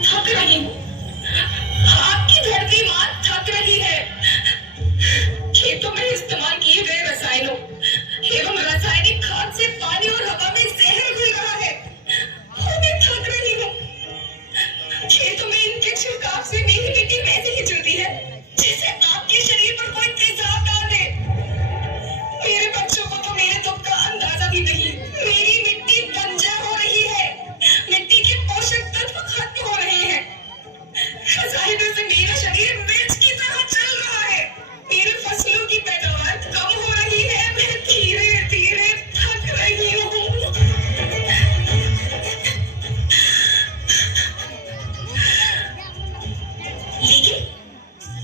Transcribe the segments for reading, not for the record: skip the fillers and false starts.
थक रही हूँ। आपकी धरती माँ थक रही है। खेतों में इस्तेमाल किए गए रसायनों एवं रासायनिक खाद से पानी और हवा में जहर घुल रहा है। मैं थक रही हूँ। खेतों में इनके छिड़काव से मेरी मिट्टी वैसे ही चलती है जैसे आपके शरीर पर कोई तेजाब डाल दे। मेरे बच्चों को तो मेरे दुख का अंदाजा भी नहीं। मेरी मिट्टी बंजर हो रही है। मिट्टी के पोषक तत्व खत्म हो रहे हैं। रसायनों से मेरा शरीर मिर्च की तरह चल रहा है। मेरे फसलों की पैदावार कम हो रही है। मैं धीरे धीरे थक रही हूँ। लेकिन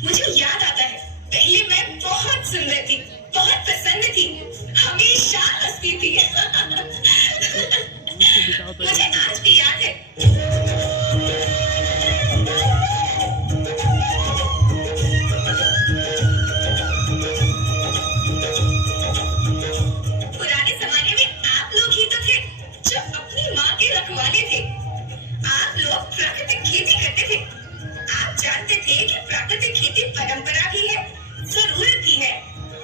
मुझे याद आता है, पहले मैं बहुत सुंदर थी, बहुत प्रसन्न थी, हमेशा हंसती थी। मुझे आज भी याद है। पुराने जमाने में आप लोग ही तो थे जो अपनी माँ के रखवाले थे। आप लोग प्राकृतिक खेती करते थे। आप जानते थे कि प्राकृतिक खेती परंपरा भी है, जरूरत भी है,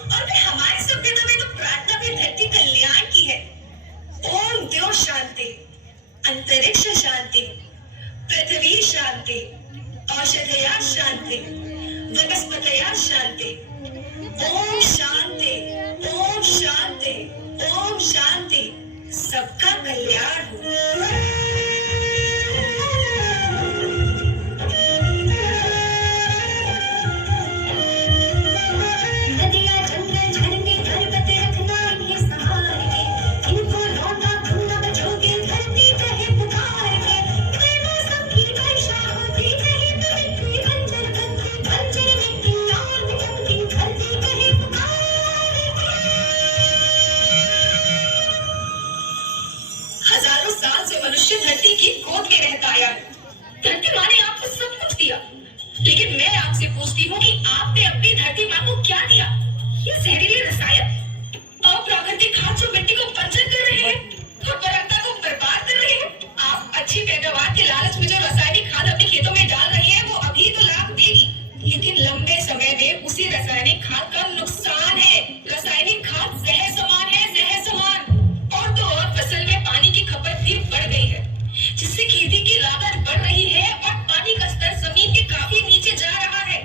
और फिर हमारी सभ्यता में तो प्रार्थना भी धरती कल्याण की है। ओम द्यो शांति, अंतरिक्ष शांति, पृथ्वी शांति, औषधया शांति, वनस्पतया शांति। ओम शांति, ओम शांति, ओम शांति। सबका कल्याण हो। हजारों साल से मनुष्य धरती की गोद में रहता आया है। धरती माँ ने आपको सब कुछ दिया, लेकिन मैं आपसे पूछती हूँ कि आपने अपनी धरती माँ को क्या दिया? ये जहरीले रसायन, अप्राकृतिक खाद जो मिट्टी को बंजर कर रहे हैं, उर्वरकता को बर्बाद कर रहे हैं। आप अच्छी पैदावार के लालच में जो रासायनिक खाद अपने खेतों में डाल रही है, वो अभी तो लाभ देगी, लेकिन लंबे समय में उसी रासायनिक खाद का नुकसान है। रासायनिक खाद जहर समान है, जहर समान। और तो और फसल में पानी की खपत भी बढ़ गई है, जिससे खेती की लागत बढ़ रही है और पानी का स्तर जमीन के काफी नीचे जा रहा है।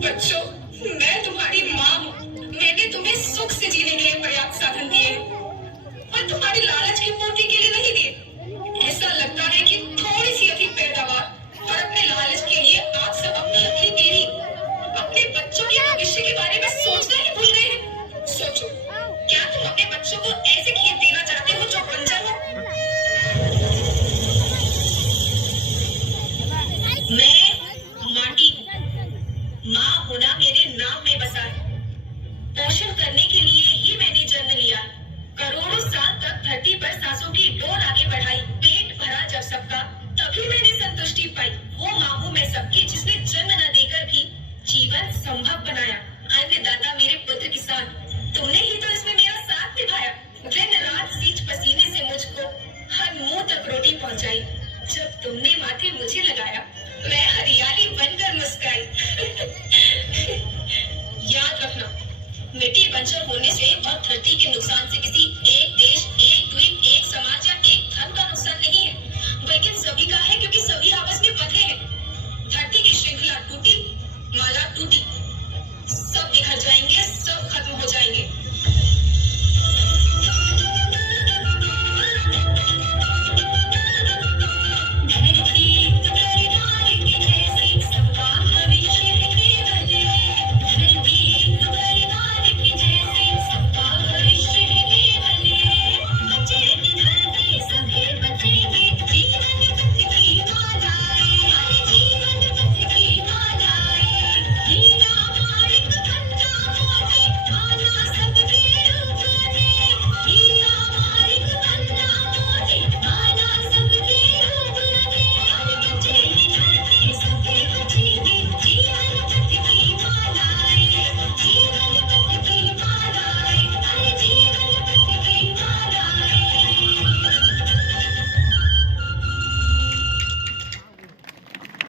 बच्चों, मैं तुम्हारी माँ हूँ। मैंने तुम्हें सुख से जीने के लिए पर्याप्त साधन दिए हैं, और तुम्हारी लालच की पूर्ति के लिए नहीं दिए। ऐसा लगता है कि थोड़ी सी अधिक पैदावार और अपने लालच के लिए आप सब अपनी अगली पीढ़ी, अपने बच्चों के भविष्य के बारे में सोचना ही भूल गए हैं। सोचो, क्या तुम अपने बच्चों को ऐसे खेत देना चाहते हो जो बंजर हो? मैं माटी हूँ। माँ होना मेरे नाम में बसा है। पोषण करने के लिए ही मैंने जन्म लिया। करोड़ों साल तक धरती पर सांसों की डोर आगे बढ़ाई। पेट भरा जब सबका, तभी मैंने संतुष्टि पाई। वो माँ हूँ मैं सबकी, जिसने जन्म न देकर भी जीवन संभव बनाया।